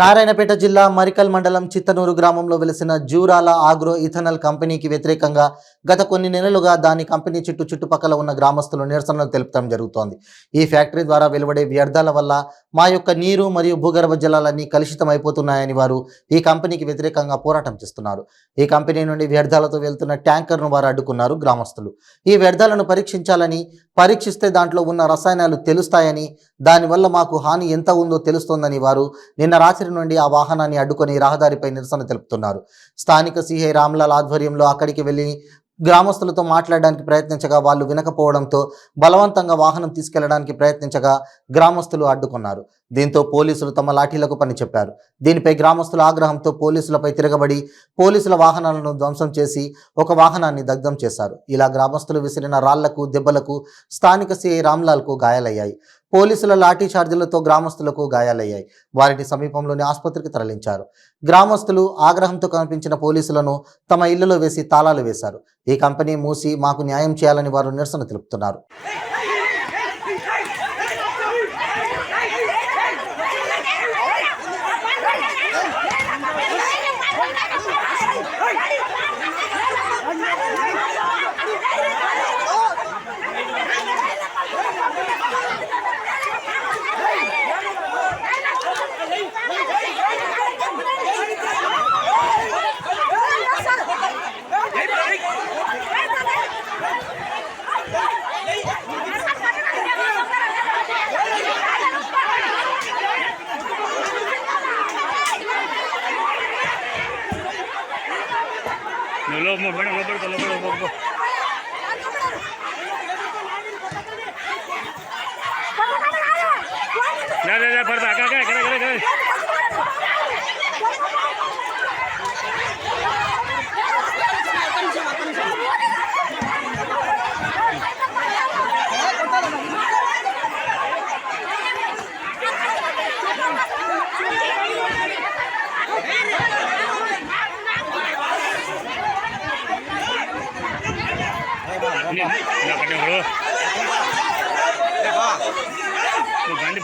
నారాయణపేట జిల్లా మరికల్ మండలం చిత్తనూరు గ్రామంలో వెలిసిన జూరాల ఆగ్రో ఇథనాల్ కంపెనీకి వ్యతిరేకంగా గత కొన్ని నెలలుగా దాని కంపెనీ చుట్టుపక్కల ఉన్న గ్రామస్తులు నిరసనలు తెలుపడం జరుగుతోంది. ఈ ఫ్యాక్టరీ ద్వారా వెలువడే వ్యర్థాల వల్ల మా యొక్క నీరు మరియు భూగర్భ జలాలన్నీ కలుషితమైపోతున్నాయని వారు ఈ కంపెనీకి వ్యతిరేకంగా పోరాటం చేస్తున్నారు. ఈ కంపెనీ నుండి వ్యర్థాలతో వెళ్తున్న ట్యాంకర్ను వారు అడ్డుకున్నారు గ్రామస్తులు. ఈ వ్యర్థాలను పరీక్షించాలని, పరీక్షిస్తే దాంట్లో ఉన్న రసాయనాలు తెలుస్తాయని, దానివల్ల మాకు హాని ఎంత ఉందో తెలుస్తోందని వారు నిన్న రాత్రి నుండి ఆ వాహనాన్ని అడ్డుకొని రహదారిపై నిరసన తెలుపుతున్నారు. స్థానిక సిఐ రామ్లాల్ ఆధ్వర్యంలో అక్కడికి వెళ్లి గ్రామస్తులతో మాట్లాడడానికి ప్రయత్నించగా వాళ్ళు వినకపోవడంతో బలవంతంగా వాహనం తీసుకెళ్లడానికి ప్రయత్నించగా గ్రామస్తులు అడ్డుకున్నారు. దీంతో పోలీసులు తమ లాఠీలకు పని చెప్పారు. దీనిపై గ్రామస్తుల ఆగ్రహంతో పోలీసులపై తిరగబడి పోలీసుల వాహనాలను ధ్వంసం చేసి ఒక వాహనాన్ని దగ్ధం చేశారు. ఇలా గ్రామస్తులు విసిరిన రాళ్లకు దెబ్బలకు స్థానిక సిఐ రామ్లాల్కు గాయాలయ్యాయి. పోలీసుల లాఠీ చార్జీలతో గ్రామస్తులకు గాయాలయ్యాయి. వారిని సమీపంలోని ఆసుపత్రికి తరలించారు. గ్రామస్తులు ఆగ్రహంతో కనిపించిన పోలీసులను తమ ఇళ్లలో వేసి తాళాలు వేశారు. ఈ కంపెనీ మూసి మాకు న్యాయం చేయాలని వారు నిరసన తెలుపుతున్నారు.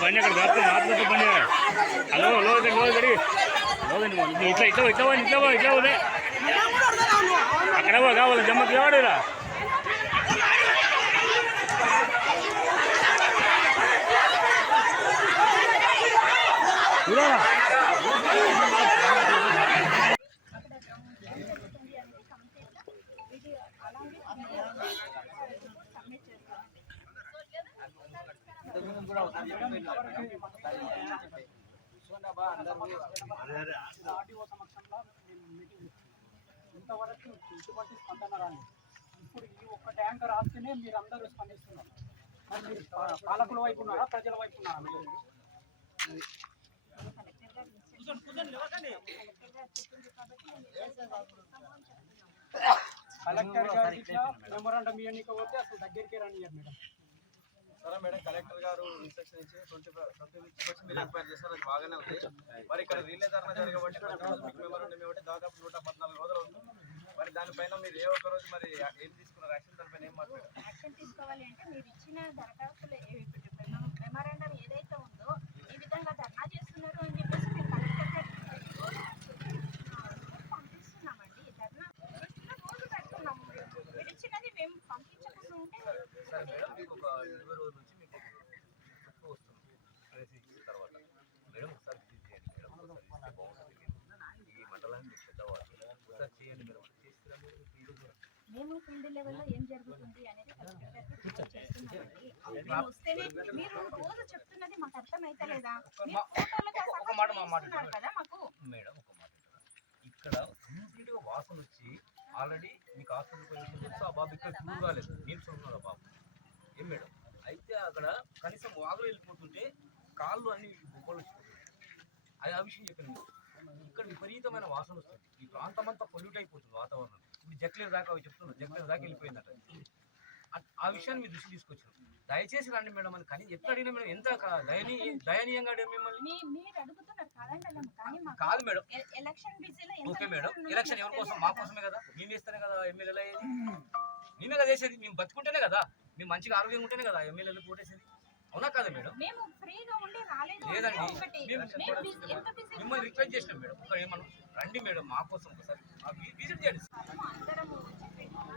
బండి అక్కడ కాదు బండి హలో ఇట్లా అక్కడ కావాలి జమ్మకి వాడేరా ఇంతవరకు ఇటువంటి స్పందన రాలేదు. ఇప్పుడు ఈ ఒక్క ట్యాంకర్ ఆస్తేనే మీరు అందరూ స్పందిస్తున్నారు. మరి మీరు పాలకుల వైపు ఉన్నారా, ప్రజల వైపు ఉన్నారా? కలెక్టర్ గారు ఇట్లా మెమోరాండం ఇవ్వడానికి పోతే అసలు దగ్గరికి రానియరు మేడం. సరే మేడం, కలెక్టర్ గారు ఇన్స్ట్రక్షన్ ఇచ్చి 20 మీరు ఎంక్వైరీ చేస్తారు, అది బాగానే ఉంది. మరి ఇక్కడ రీలే ధర్నా జరగబట్టి మీకు మెమోరాండం ఇవ్వబట్టి దాదాపు 114 రోజులు ఉంది. మరి దానిపైన మీరు ఏ ఒక్క రోజు మరి ఏం తీసుకున్నారు యాక్షన్? దానిపైన ఏం మాట్లాడారు? యాక్షన్ తీసుకోవాలి అంటే మీరు ఇచ్చిన దరఖాస్తులు మెమోరాండం ఏదైతే ఉందో ఈ విధంగా ధర్నా చేస్తున్నారు అని చెప్పేసి మేము కలెక్టర్ పంపిస్తున్నామండి. ధర్నా రోజు పెడుతున్నాము. మీరు ఇచ్చినది మేము పంపించకుండా ఉంటే ఒక 20 రోజుల నుంచి మీకు తక్కువ వస్తుంది తర్వాత మేడం ఒకసారి విజిట్ చేయండి మేడం. ఒకసారి బాగుంటుంది ఈ మండలాన్ని పెద్దవాళ్ళు ఒకసారి చేయండి మేడం. మేము ఫీల్డ్ లెవెల్లో ఏం జరుగుతుంది అనేది చేస్తున్నామండి. మేము వస్తేనే మీరు రోజు చెప్తున్నది మాకు అర్థమైతలేదా? ఒక మాట మా మాట కదా మాకు మేడం, ఒక మాట ఇక్కడ కంప్లీట్గా వాసన వచ్చి ఆల్రెడీ మీకు హాస్పిటల్ పొజిషన్ తెలుసు. ఆ బాబు ఇక్కడ క్యూర్ కాలేదు, నీళ్ళు ఉన్నారు ఆ బాబు. ఏం మేడం అయితే అక్కడ కనీసం వాగులు వెళ్ళిపోతుంటే కాళ్ళు అన్ని బొబ్బలు వచ్చిపోతుంది. అది ఆ విషయం చెప్పాను. ఇక్కడ విపరీతమైన వాసన వస్తుంది. ఈ ప్రాంతం అంతా పొల్యూట్ అయిపోతుంది వాతావరణం. ఇప్పుడు జక్లేరు దాకా అవి చెప్తున్నారు, జక్లేరు దాకా వెళ్ళిపోయిందట. ఆ విషయాన్ని మీరు దృష్టి తీసుకొచ్చారు. దయచేసి రండి మేడం అని. కానీ ఎప్పుడు అడిగినా మేడం ఎంత దయనీయంగా మిమ్మల్ని కాదు మేడం. ఓకే మేడం, ఎలక్షన్ ఎవరి కోసం? మా కోసమే కదా. మేము వేస్తేనే కదా ఎమ్మెల్యేలు అయ్యేది, మేమే కదా చేసేది. మేము బతుకుంటేనే కదా, మేము మంచిగా ఆరోగ్యంగా ఉంటేనే కదా ఎమ్మెల్యేలు ఓటేసేది. అవునా కదా మేడం? మేము ఫ్రీగా ఉండి రాలేదు అంటే లేదండి, ఒకటి. మేము మేము ఎంత busy మిమ్మల్ని రిక్వెస్ట్ చేసినాం మేడం, ఒక ఏమన్నా రండి మేడం మా కోసం ఒకసారి విజిట్ చేయండి. అందరము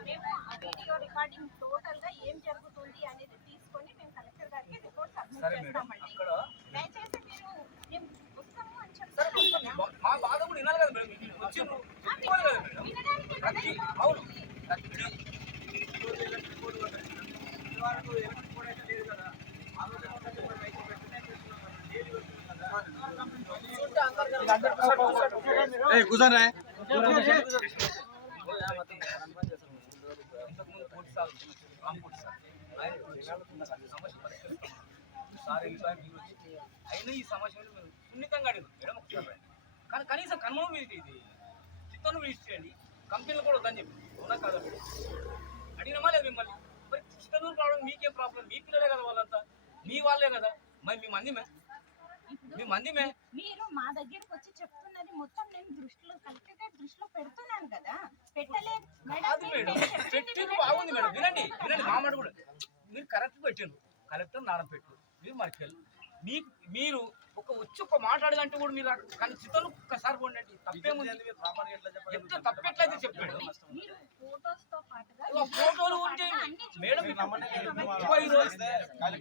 మేము ఆ వీడియో రికార్డింగ్ టోటల్ గా ఏం జరుగుతుంది అనేది తీసుకొని మేము కలెక్టర్ గారికి రిపోర్ట్ సబ్మిట్ సరే మేడం, చేస్తామండి. అక్కడ దయచేసి మీరు మేము వస్తాము అని సరే చెప్తాను కదా. మా బాధ కూడా వినాలి కదా మేడం, మీరు వచ్చిండ్రు చెప్పుకోవాలి కదా మేడం. వినడానికి కదా ప్రతి ఇలా అవును ఉంటుంది. ప్రతి ఇంతకుముందు కోటి సార్లు రాంకోటి సార్ ఆయన సమస్య పరిష్కరిస్తాం సార్ వెళ్ళిపోయి మీరు వచ్చి అయినా ఈ సమస్యను మేము సున్నితంగా అడిగాం మేడం ఒకసారి కానీ కనీసం కన్మం ఇది చిత్తను విడిచేయండి, కంపెనీలు కూడా వద్దని చెప్పి అవునా కాదా మేడం? అడిగినామా లేదు మిమ్మల్ని? మరి చిత్తనూరు రావడం మీకేం ప్రాబ్లం? మీ పిల్లలే కదా వాళ్ళంతా, మీ వాళ్ళే కదా. మరి మీ మందిమే మీరు మా దగ్గరకు వచ్చి చెప్తున్నది మొత్తం నేను దృష్టిలో కలెక్టర్ గారి దృష్టిలో పెడుతున్నాను కదా. పెట్టలేదు కాదు మేడం, పెట్టింది బాగుంది మేడం. వినండి మా మాట కూడా మీరు కరెక్ట్ పెట్టిండ్రు. కలెక్టర్ నారంపేట, మీరు మరికెళ్ళి మీరు ఒక మాట్లాడదంటే కూడా మీరు కానీ చిత్తలు ఒక్కసారి పోండి, తప్పేముంది? ఎంత తప్పెట్లయితే చెప్పాడు మీరు ఫోటోస్ తో పాటుగా ఫోటోలు ఉంటే మేడం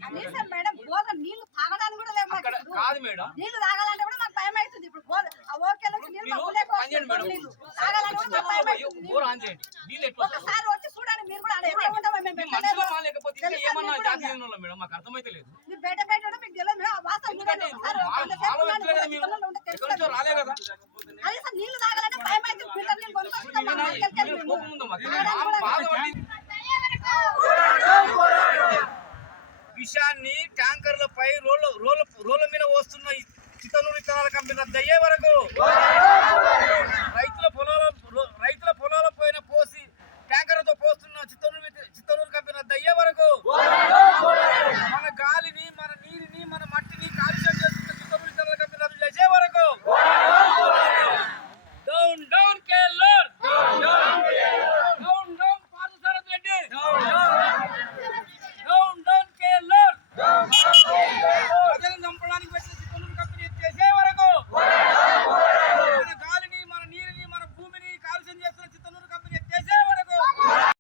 కనీసం మేడం బోధ నీళ్లు తాగడానికి కూడా లేవు మాకు. అక్కడ కాదు మేడం, నీళ్లు తాగాలంటే కూడా మాకు భయం అవుతుంది. ఇప్పుడు బోధ ఆ ఓకేలోకి నీళ్లు మీరు మాకు లేకపోతే పని చేయండి మేడం, నీళ్లు తాగాలంటే కూడా మాకు భయం అవుతుంది. బోర్ ఆన్ చేయండి, నీళ్ళు ఎట్లా వస్తాయి? ఒకసారి వచ్చి చూడండి మీరు కూడా. ఎక్కడ ఉంటామో మేము మీ పెట్టలేదు. మనుషులు లేకపోతే ఇంకా ఏమన్నా జాతీయ మేడం మాకు అర్థమైతే లేదు. మీరు బయట పెట్టడం మీకు తెలియదు మేడం. ఆ వాసన ఎందుకంటే చూడండి. ఒకసారి మాలో వ్యక్తులే కదా మీరు, తెలుస్తుంది. ఎక్కడి నుంచో రాలే కదా. కనీసం నీళ్లు తాగాలంటే భయం అవుతుంది. ఫిల్టర్ నీళ్ళు కొనుక్కొస్తాం మా మార్కెట్కి వెళ్ళి మేము. కోపం ఉందో మాకు? బాధ పడి విషయాన్ని ట్యాంకర్లపై రోడ్ల మీద వస్తున్న చిత్తనూరు విత్తనాల కంపెనీ రద్దయ్యే వరకు